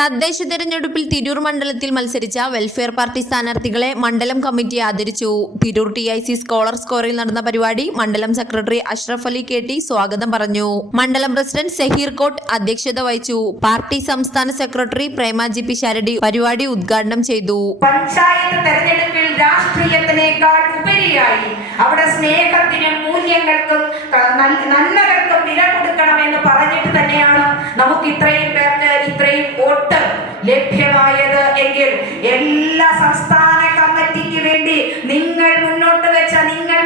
തദ്ദേശ തെരഞ്ഞെടുപ്പിൽ തിരൂർ മണ്ഡലത്തിൽ മത്സരിച്ച വെൽഫെയർ പാർട്ടി സ്ഥാനാർത്ഥികളെ മണ്ഡലം കമ്മിറ്റി ആദരിച്ചു. തിരൂർ TIC സ്കോളർ സ്കോറിൽ നടന്ന പരിപാടി മണ്ഡലം സെക്രട്ടറി അഷ്റഫ് അലി KT സ്വാഗതം പറഞ്ഞു. മണ്ഡലം പ്രസിഡന്റ് സഹീർ കോട്ട് അധ്യക്ഷത വഹിച്ചു. പാർട്ടി സംസ്ഥാന സെക്രട്ടറി പ്രേമ GP ശാരടി പരിപാടി ഉദ്ഘാടനം ചെയ്തു. പഞ്ചായത്ത് തെരഞ്ഞെടുപ്പിൽ രാഷ്ട്രീയത്തിനേക്കാൾ ഉപരിയായി അവിടെ സ്നേഹത്തിനും മൂല്യങ്ങൾക്കും നന്മകൾക്കും വില കൊടുക്കണമെന്ന് പറഞ്ഞിട്ട് തന്നെയാണ് നമുക്ക് ഇത്രയും പേർക്ക് ഇത്രയും വോട്ട് ലഭ്യമായത് എങ്കിൽ എല്ലാ സംസ്ഥാന കമ്മിറ്റിക്ക് വേണ്ടി നിങ്ങൾ മുന്നോട്ട് വെച്ച് നിങ്ങൾ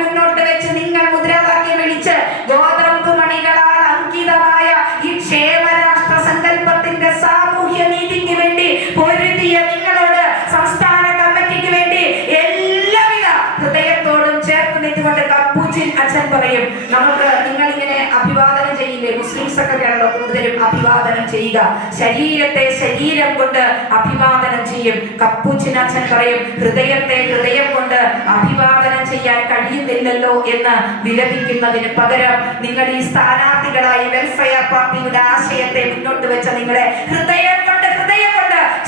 മുദ്രാവാക്യം വിളിച്ച് ഗോതമ്പ് മണികളാൽ അങ്കിതമായ ഈ ക്ഷേമരാഷ്ട്ര സങ്കല്പത്തിന്റെ സാമൂഹ്യ നീതിക്ക് വേണ്ടി പൊരുതിയ നിങ്ങളോട് സംസ്ഥാന കമ്മിറ്റിക്ക് വേണ്ടി എല്ലാവിധ ഹൃദയത്തോടും ചേർത്ത് നിന്നുകൊണ്ട് കപ്പൂച്ചിൻ അച്ഛൻ പറയും, നമുക്ക് നിങ്ങൾ ഇങ്ങനെ അഭിവാദനം ചെയ്യില്ലേ, മുസ്ലിംസ് ഒക്കെയാണല്ലോ കൂടുതലും അഭിവാദനം ചെയ്യുക, ശരീരത്തെ ശരീരം കൊണ്ട് അഭിവാദനം ചെയ്യും. കപ്പൂച്ചിൻ അച്ഛൻ പറയും, ഹൃദയത്തെ ഹൃദയം കൊണ്ട് അഭിവാദനം ചെയ്യാൻ കഴിയുന്നില്ലല്ലോ എന്ന് വിലപിക്കുന്നതിന് പകരം നിങ്ങൾ ഈ സ്ഥാനാർത്ഥികളായി വെൽഫെയർ പാർട്ടിയുടെ ആശയത്തെ മുന്നോട്ട് വെച്ച നിങ്ങളെ ഹൃദയം കൊണ്ട്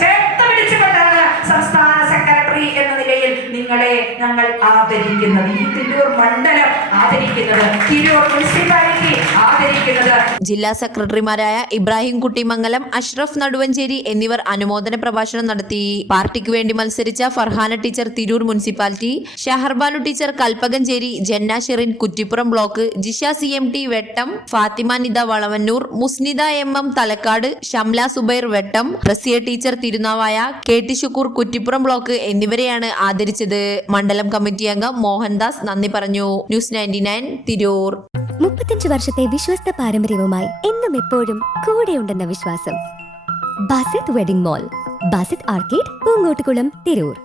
ചേർത്ത് പിടിച്ചുകൊണ്ടാണ് സംസ്ഥാന സെക്രട്ടറി എന്ന നിലയിൽ നിങ്ങളെ ഞങ്ങൾ ആദരിക്കുന്നത്. ഈ തിരൂർ മണ്ഡലം ആദരിക്കുന്നത്, തിരൂർ മുനിസിപ്പാലിറ്റി ആദരിക്കുന്നത്. ജില്ലാ സെക്രട്ടറിമാരായ ഇബ്രാഹിം കുട്ടിമംഗലം, അഷ്റഫ് നടുവഞ്ചേരി എന്നിവർ അനുമോദന പ്രഭാഷണം നടത്തി. പാർട്ടിക്ക് വേണ്ടി മത്സരിച്ച Farhana teacher Tirur municipality, Shaharbanu teacher Kalpakanchery, ജന്ന ഷെറിൻ കുറ്റിപ്പുറം ബ്ലോക്ക്, ജിഷ CMT വെട്ടം, Fathima Nida Valavannur, മുസ്നിദ MM Thalakkad, Shamla Subair Vettom, Rasiya teacher Thirunavaya, KT Shukkur Kuttippuram block എന്നിവരെയാണ് ആദരിച്ചത്. മണ്ഡലം കമ്മിറ്റി അംഗം മോഹൻദാസ് നന്ദി പറഞ്ഞു. ന്യൂസ് 99 തിരൂർ. 35 വർഷത്തെ വിശ്വസ്ത പാരമ്പര്യവുമായി എന്നും എപ്പോഴും കൂടെയുണ്ടെന്ന വിശ്വാസം. Basith wedding mall, Basith arcade, Poongottukulam, Tirur.